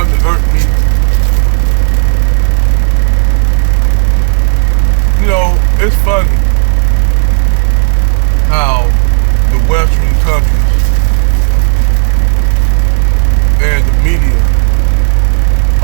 one that hurt me. You know, it's funny how the Western countries and the media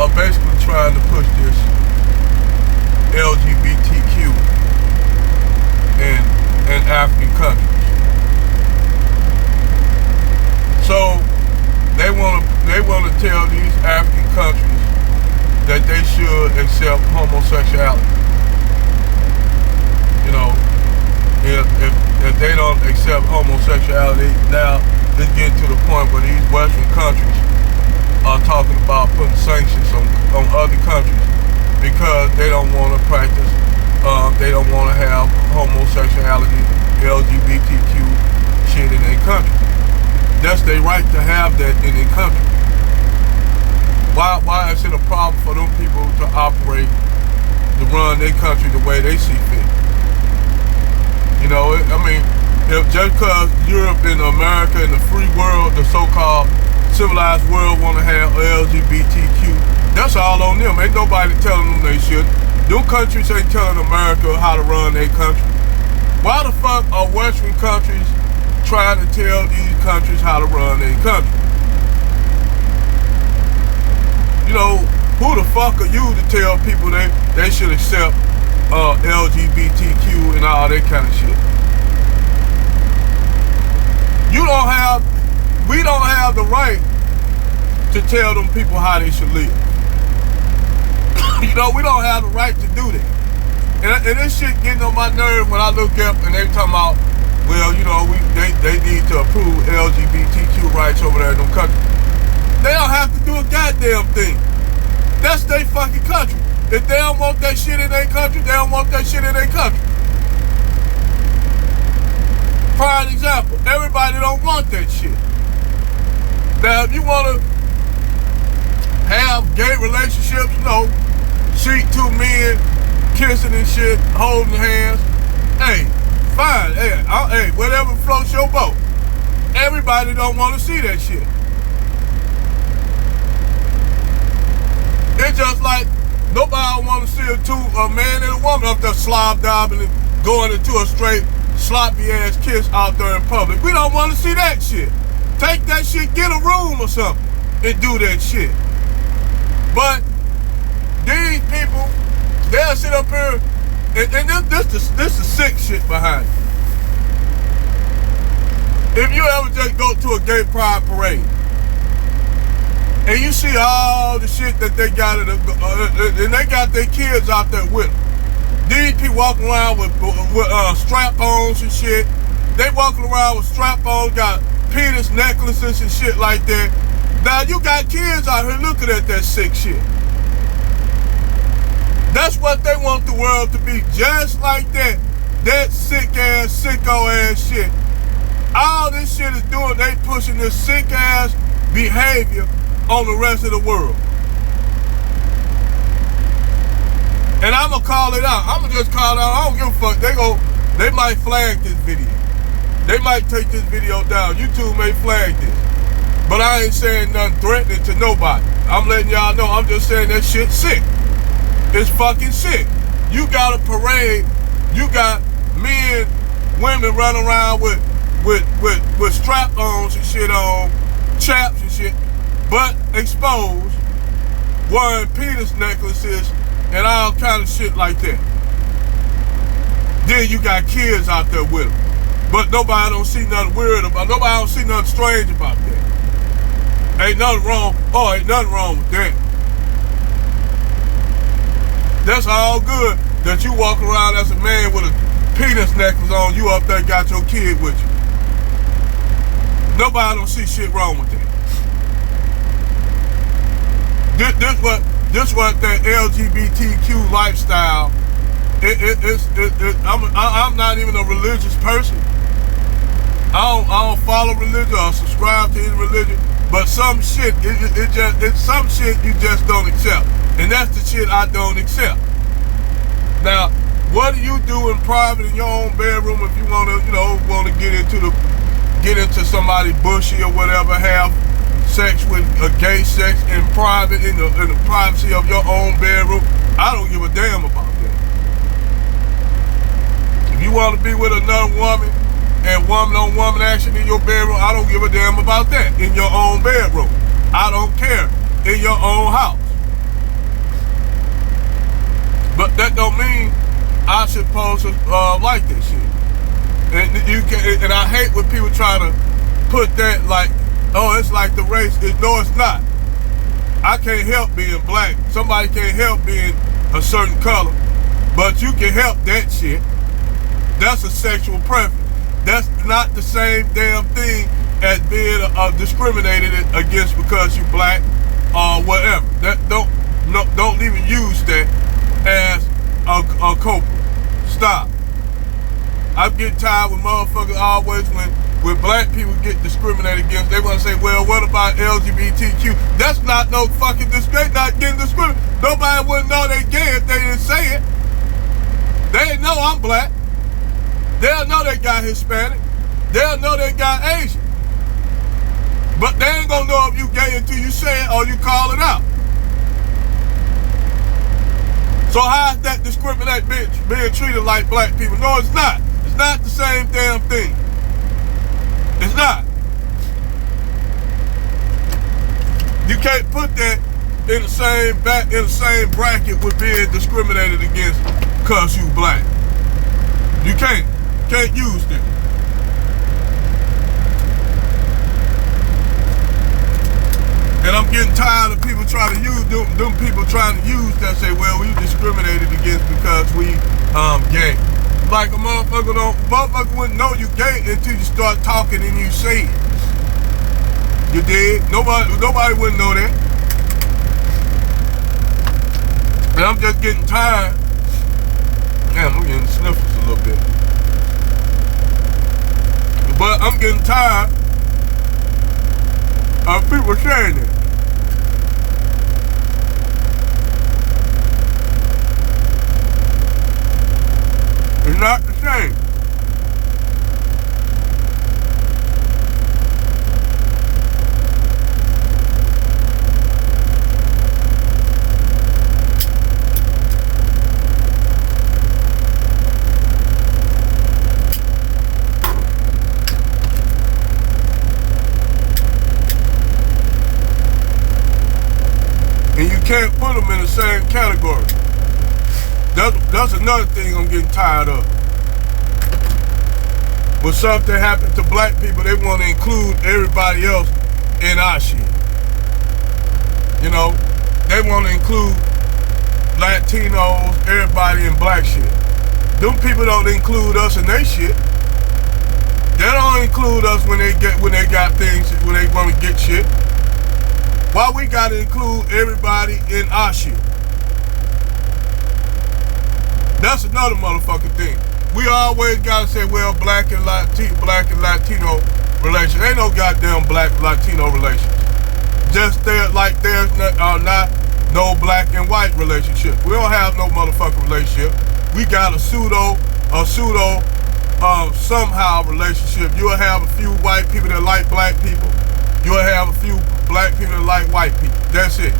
are basically trying to push this LGBTQ in African countries. So they want to tell these African countries that they should accept homosexuality. You know, if they don't accept homosexuality, now it's getting to the point where these Western countries are talking about putting sanctions on other countries because they don't want to practice, they don't want to have homosexuality, LGBTQ shit in their country. That's their right to have that in their country. Why is it a problem for them people to operate, to run their country the way they see fit? You know, I mean, if just because Europe and America and the free world, the so-called civilized world, want to have LGBTQ, that's all on them. Ain't nobody telling them they should. Them countries ain't telling America how to run their country. Why the fuck are Western countries trying to tell these countries how to run their country? You know, who the fuck are you to tell people they should accept LGBTQ and all that kind of shit? We don't have the right to tell them people how they should live. You know, we don't have the right to do that. And this shit getting on my nerve when I look up and they talking about, well, you know, they need to approve LGBTQ rights over there in them countries. They don't have to do a goddamn thing. That's their fucking country. If they don't want that shit in their country, they don't want that shit in their country. Prime example, everybody don't want that shit. Now, if you want to have gay relationships, you know, see two men kissing and shit, holding hands, hey, fine, hey, whatever floats your boat. Everybody don't want to see that shit. It's just like nobody want to see a man and a woman up there slob diving and going into a straight sloppy ass kiss out there in public. We don't want to see that shit. Take that shit, get a room or something, and do that shit. But these people, they'll sit up here, and this is sick shit behind it. If you ever just go to a gay pride parade, and you see all the shit that they got, and they got their kids out there with them. These people walking around with strap-ons and shit. They walking around with strap-ons, got penis necklaces and shit like that. Now you got kids out here looking at that sick shit. That's what they want the world to be, just like that. That sick-ass, sicko-ass shit. All this shit is doing, they pushing this sick-ass behavior on the rest of the world. And I'm gonna call it out. I'm gonna just call it out. I don't give a fuck. They might flag this video. They might take this video down. YouTube may flag this. But I ain't saying nothing threatening to nobody. I'm letting y'all know, I'm just saying that shit's sick. It's fucking sick. You got a parade, you got men, women running around with strap-ons and shit on, chaps and shit, butt exposed, wearing penis necklaces and all kind of shit like that. Then you got kids out there with them. But nobody don't see nothing weird about, nobody don't see nothing strange about that. Ain't nothing wrong, ain't nothing wrong with that. That's all good that you walk around as a man with a penis necklace on, you up there got your kid with you. Nobody don't see shit wrong with that. This what that LGBTQ lifestyle. I'm not even a religious person. I don't follow religion or subscribe to any religion. But some shit, it's some shit you just don't accept, and that's the shit I don't accept. Now, what do you do in private in your own bedroom if you want to, get into somebody bushy or whatever, have sex with gay sex in private, in the privacy of your own bedroom, I don't give a damn about that. If you want to be with another woman and woman on woman action in your bedroom, I don't give a damn about that. In your own bedroom, I don't care. In your own house. But that don't mean I supposed to like that shit. And I hate when people try to put that like, oh, it's like the race. No, it's not. I can't help being black. Somebody can't help being a certain color. But you can help that shit. That's a sexual preference. That's not the same damn thing as being discriminated against because you black or whatever. That don't even use that as a culprit. Stop. I'm getting tired with motherfuckers always when black people get discriminated against, they want to say, well, what about LGBTQ? That's not no fucking discrimination, not getting discriminated. Nobody wouldn't know they gay if they didn't say it. They know I'm black. They'll know they got Hispanic. They'll know they got Asian. But they ain't gonna know if you gay until you say it or you call it out. So how is that discriminate being treated like black people? No, it's not. It's not the same damn thing. It's not. You can't put that in the same bracket with being discriminated against because you black. You can't use that. And I'm getting tired of people trying to use them people trying to use that, say, well, we discriminated against because we gay. Like a motherfucker wouldn't know you gay until you start talking and you say it. You dig? Nobody wouldn't know that. And I'm just getting tired. Damn, I'm getting sniffles a little bit. But I'm getting tired of people saying it. It's not the same. And you can't put them in the same category. That's another thing I'm getting tired of. When something happens to black people, they want to include everybody else in our shit. You know, they want to include Latinos, everybody in black shit. Them people don't include us in their shit. They don't include us when they got things, when they want to get shit. Why we gotta include everybody in our shit? That's another motherfucking thing. We always gotta say, well, black and Latino relations. Ain't no goddamn black Latino relations. Just there's not no black and white relationship. We don't have no motherfucking relationship. We got a pseudo somehow relationship. You'll have a few white people that like black people. You'll have a few black people that like white people. That's it.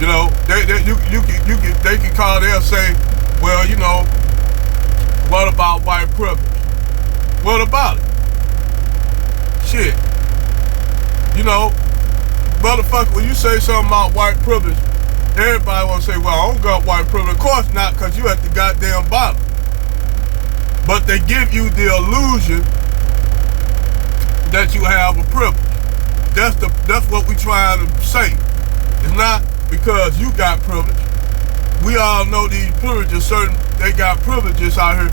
You know, they can call, they'll say, well, you know, what about white privilege? What about it? Shit. You know, motherfucker, when you say something about white privilege, everybody want to say, well, I don't got white privilege. Of course not, because you at the goddamn bottom. But they give you the illusion that you have a privilege. That's what we trying to say. It's not because you got privilege. We all know these privileges, they got privileges out here.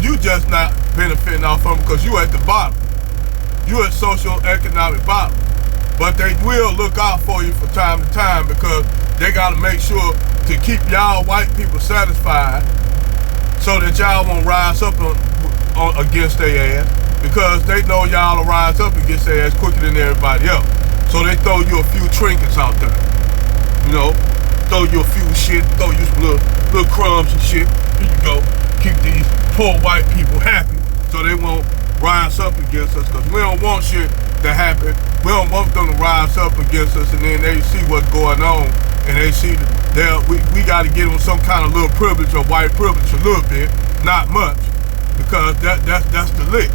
You just not benefiting off of them because you at the bottom. You at social economic bottom. But they will look out for you from time to time because they got to make sure to keep y'all white people satisfied so that y'all won't rise up against their ass, because they know y'all will rise up against their ass quicker than everybody else. So they throw you a few trinkets out there. You know, throw you a few shit, throw you some little crumbs and shit. Here you go. Keep these poor white people happy so they won't rise up against us, because we don't want shit to happen. We don't want them to rise up against us, and then they see what's going on, and they see that we got to give them some kind of little privilege or white privilege, a little bit, not much, because that's the lick.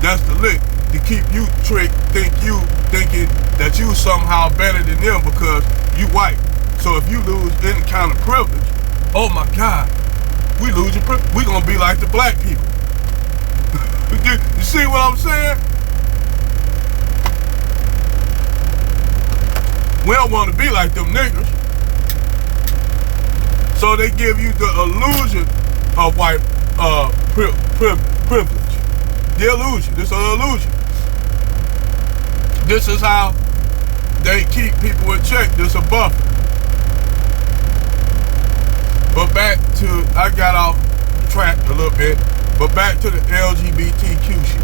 That's the lick, to keep you thinking that you somehow better than them because you white. So if you lose any kind of privilege, oh my God, we lose your privilege. We gonna be like the black people. You see what I'm saying? We don't want to be like them niggas. So they give you the illusion of white privilege. The illusion. This is an illusion. This is how they keep people in check. This is a buffer. But back to, I got off track a little bit, but back to the LGBTQ shit.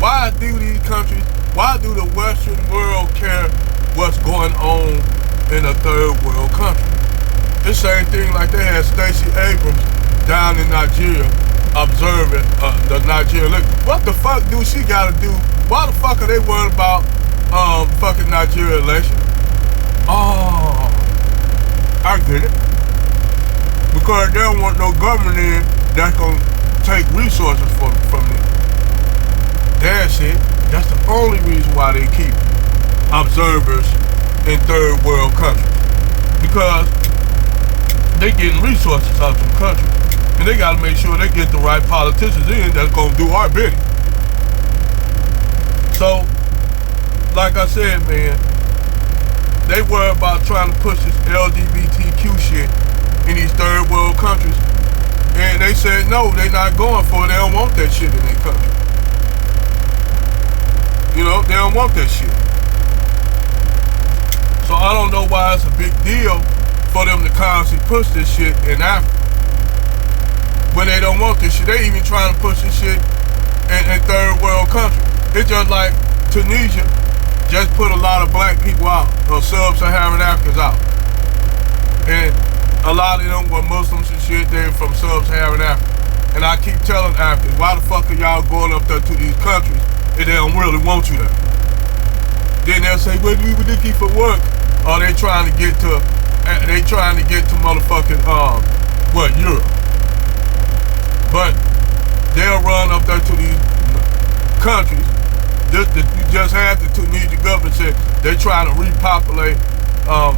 Why do these countries, why do the Western world care what's going on in a third world country? The same thing like they had Stacey Abrams down in Nigeria observing the Nigerian election. What the fuck do she gotta do? Why the fuck are they worried about fucking Nigeria election? Oh, I get it. Because they don't want no government in that's gonna take resources from them. That's it. That's the only reason why they keep observers in third world countries. Because they getting resources out of the country. And they gotta make sure they get the right politicians in that's gonna do our bidding. So, like I said, man, they worry about trying to push this LGBTQ shit in these third world countries. And they said no, they not going for it. They don't want that shit in their country. You know, they don't want that shit. So I don't know why it's a big deal for them to constantly push this shit in Africa. When they don't want this shit, they even trying to push this shit in third world countries. It's just like Tunisia just put a lot of black people out, or sub-Saharan Africans out. And a lot of them were Muslims and shit, they're from sub-Saharan Africa. And I keep telling Africans, why the fuck are y'all going up there to these countries if they don't really want you there? Then they'll say, well, we were looking for work. Or they trying to get to motherfucking, Europe. But they'll run up there to these countries. You just had the Tunisian government said they trying to repopulate,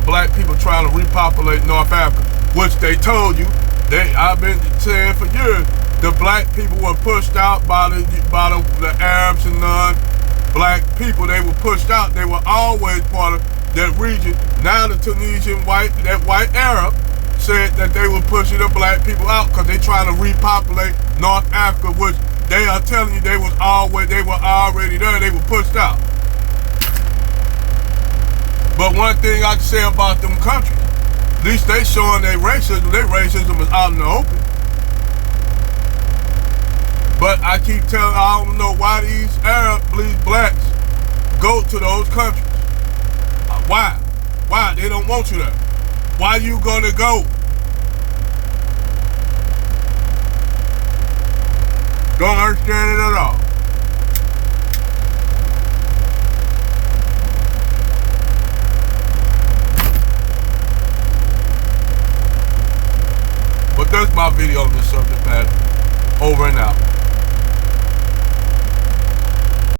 black people trying to repopulate North Africa, which they told you. I've been saying for years, the black people were pushed out by the Arabs and non-black people. They were pushed out. They were always part of that region. Now the Tunisian white Arab said that they were pushing the black people out because they trying to repopulate North Africa, which they are telling you they were already there. They were pushed out. But one thing I can say about them countries, at least they showing their racism is out in the open. But I keep telling, I don't know why these blacks go to those countries. Why? Why? They don't want you there. Why you gonna go? Don't understand it at all. But that's my video on this subject matter. Over and out.